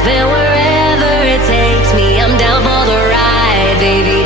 life, and wherever it takes me, I'm down for the ride, baby.